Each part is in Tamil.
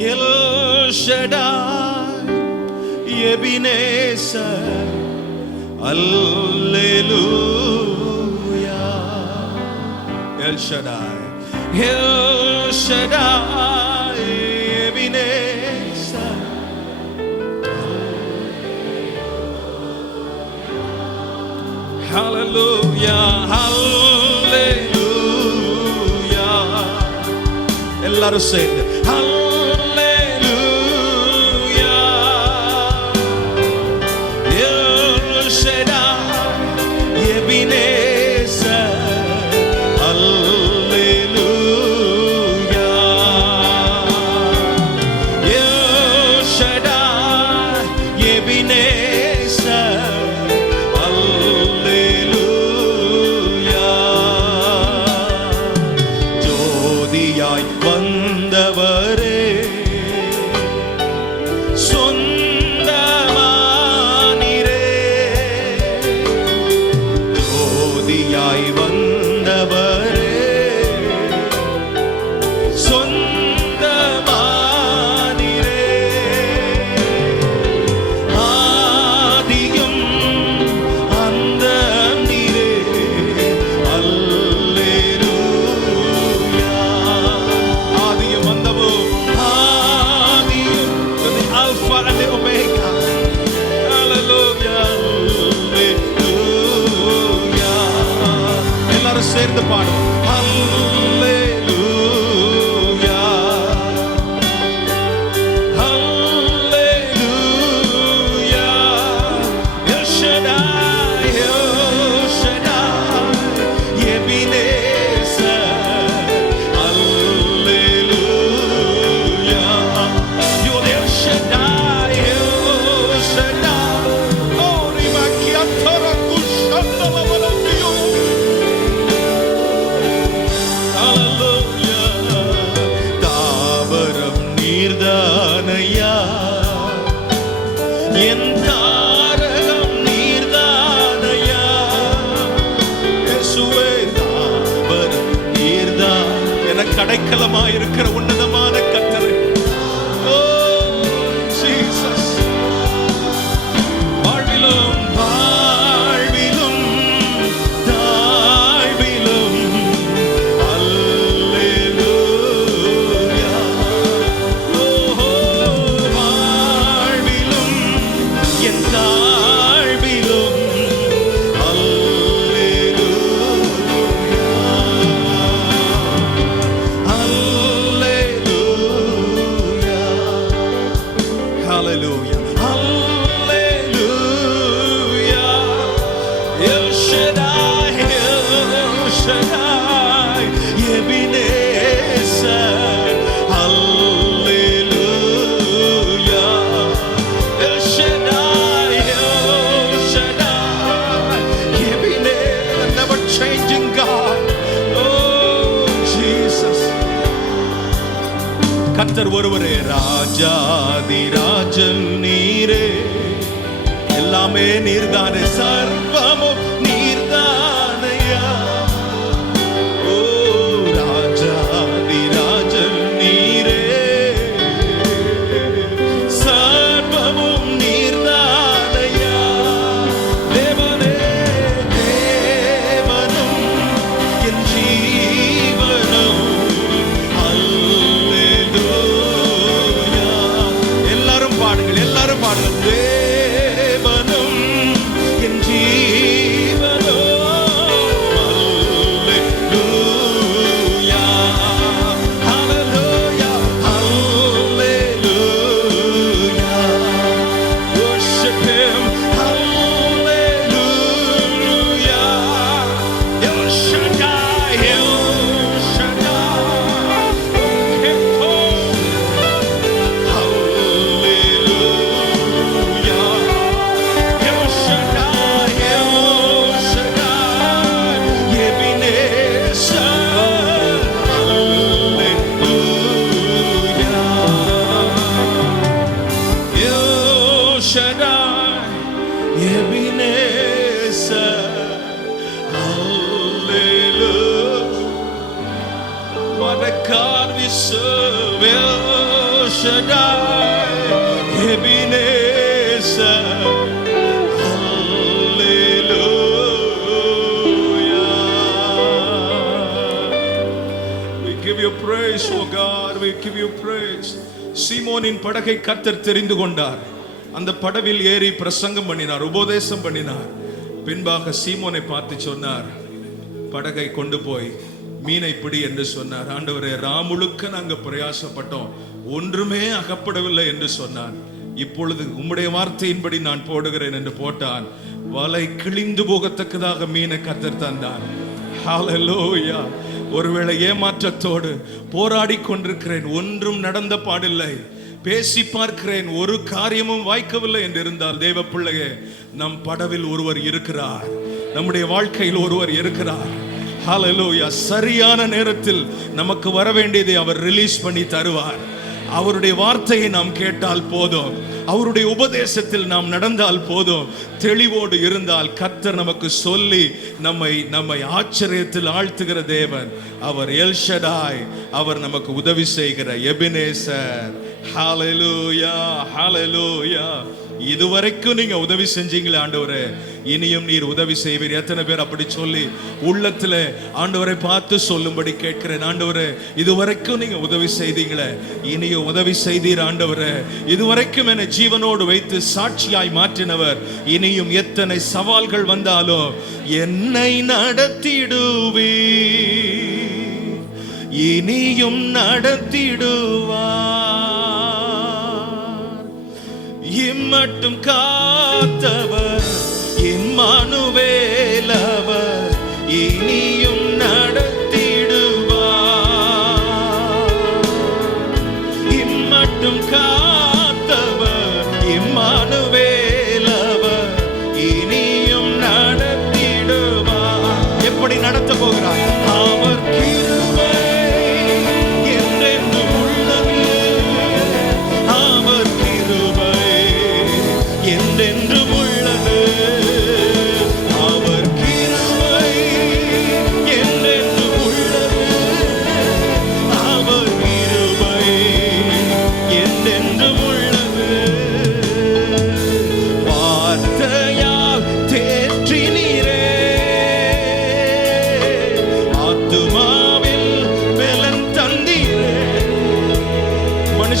El Shaddai, Ebenezer, Alleluia. El Shaddai, El Shaddai, Ebenezer. Hallelujah, hallelujah. എല്ലാവരും സേണ്ട് ഹല്ല body. நீர்தானையா? என் தாரகம் நீர்தானையா? சுவே தாவரம் நீர்தான். என கடைக்கலமாயிருக்கிற உன்னை கத்தர் ஒருவரே ராஜாதி ராஜன் நீரே. எல்லாமே நீர்தானே sir? part of the day. Praise, oh God, we give you praise. சீமோனின் படகை கர்த்தர் தெரிந்து கொண்டார். அந்த படவில் ஏறி பிரசங்கம் பண்ணினார் உபதேசம் பண்ணினார். பின்பாக சீமோனை பார்த்து சொன்னார் படகை கொண்டு போய் மீனை பிடி என்று சொன்னார். ஆண்டவரே ராமுழுக்க நாங்கள் பிரயாசப்பட்டோம் ஒன்றுமே அகப்படவில்லை என்று சொன்னான். இப்பொழுது உம்முடைய வார்த்தையின்படி நான் போடுகிறேன் என்று போட்டான். வலை கிழிந்து போகத்தக்கதாக மீனை கத்தர் தந்தான் ஹalleluya ஒருவேளை ஏமாற்றத்தோடு போராடி கொண்டிருக்கிறேன். ஒன்றும் நடந்த பாடில்லை. பேசி பார்க்கிறேன். ஒரு காரியமும் வாய்க்கவில்லை என்று இருந்தால் தேவ பிள்ளையே நம் படவில் ஒருவர் இருக்கிறார். நம்முடைய வாழ்க்கையில் ஒருவர் இருக்கிறார். ஹalleluya சரியான நேரத்தில் நமக்கு வர வேண்டியதை அவர் ரிலீஸ் பண்ணி தருவார். அவருடைய வார்த்தையை நாம் கேட்டால் போதும். அவருடைய உபதேசத்தில் நாம் நடந்தால் போதும். தெளிவோடு இருந்தால் கத்தர் நமக்கு சொல்லி நம்மை நம்மை ஆச்சரியத்தில் ஆழ்த்துகிற தேவன். அவர் எல்ஷடாய் அவர் நமக்கு உதவி செய்கிற எபினேசர். ஹalleluya ஹalleluya இதுவரைக்கும் நீங்க உதவி செஞ்சீங்களே ஆண்டவரே. இனியும் நீர் உதவி செய்வீர். எத்தனை பேர் அப்படி சொல்லி உள்ளத்துல ஆண்டவரை பார்த்து சொல்லும்படி கேட்கிறேன். ஆண்டவரே இதுவரைக்கும் நீங்க உதவி செய்தீங்களே. இனியும் உதவி செய்தீர் ஆண்டவரே. இதுவரைக்கும் என்னை ஜீவனோடு வைத்து சாட்சியாய் மாற்றினவர். இனியும் எத்தனை சவால்கள் வந்தாலும் என்னை நடத்திடுவீ இனியும் நடத்திடுவார். இம்மட்டும் காத்தவர் என் மனுவேலவர் இனியும்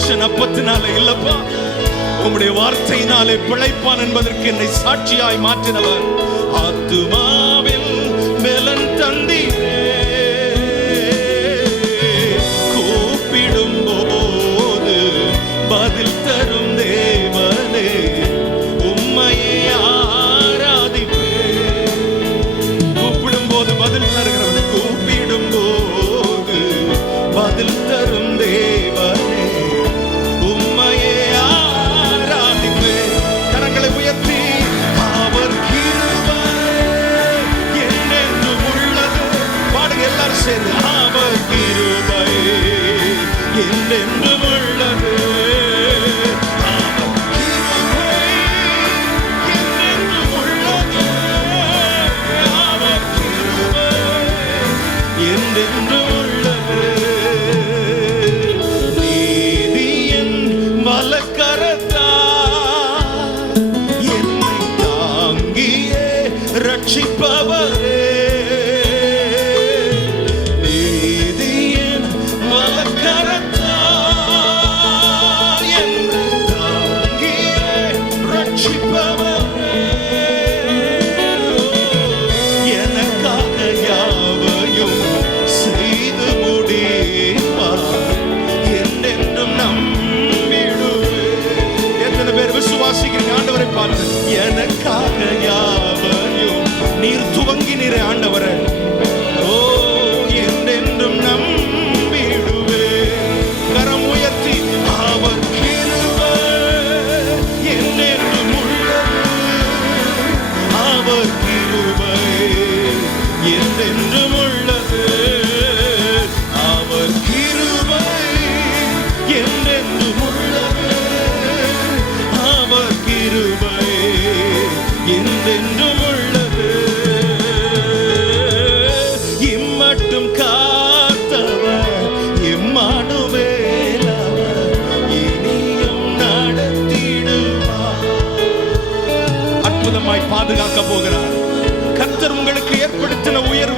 மனுஷன் அப்பத்தினால இல்லப்பா. உம்முடைய வார்த்தையினாலே பிழைப்பான் என்பதற்கு என்னை சாட்சியாய் மாற்றினவர். ஆத்துமாவில் பலன் தந்தீரே கூப்பிடும் அவ கிருபை என்னென்று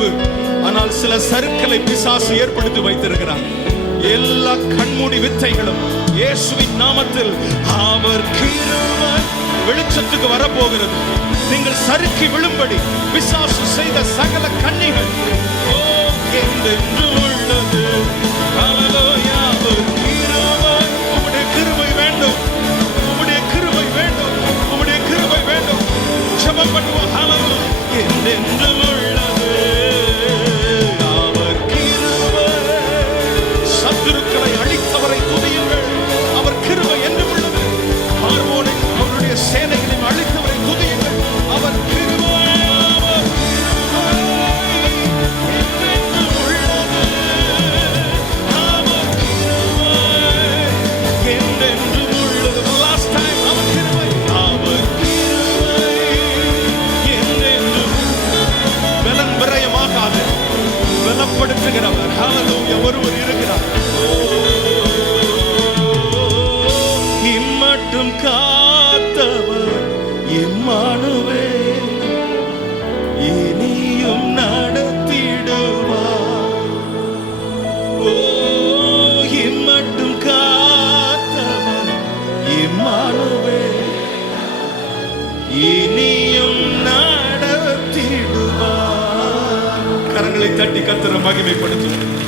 எல்லாரும் ஆனால் சில சருக்களை பிசாசு ஏற்படுத்தி வைத்திருக்கிறார். எல்லா கண்மூடி வித்தைகளும் இயேசுவின் நாமத்தில் அவர் கிருபை வெளிச்சத்துக்கு வரப்போகிறது. நீங்கள் சறுக்கி விழும்படி பிசாசு செய்த சகல கண்ணிகள் ஓ உள்ளது. கிருபை வேண்டும். உம்முடைய கிருபை வேண்டும். உம்முடைய கிருபை வேண்டும். ஜெபம் பண்ணுவோம். கத்திர மகிமைப்படுத்துவோம்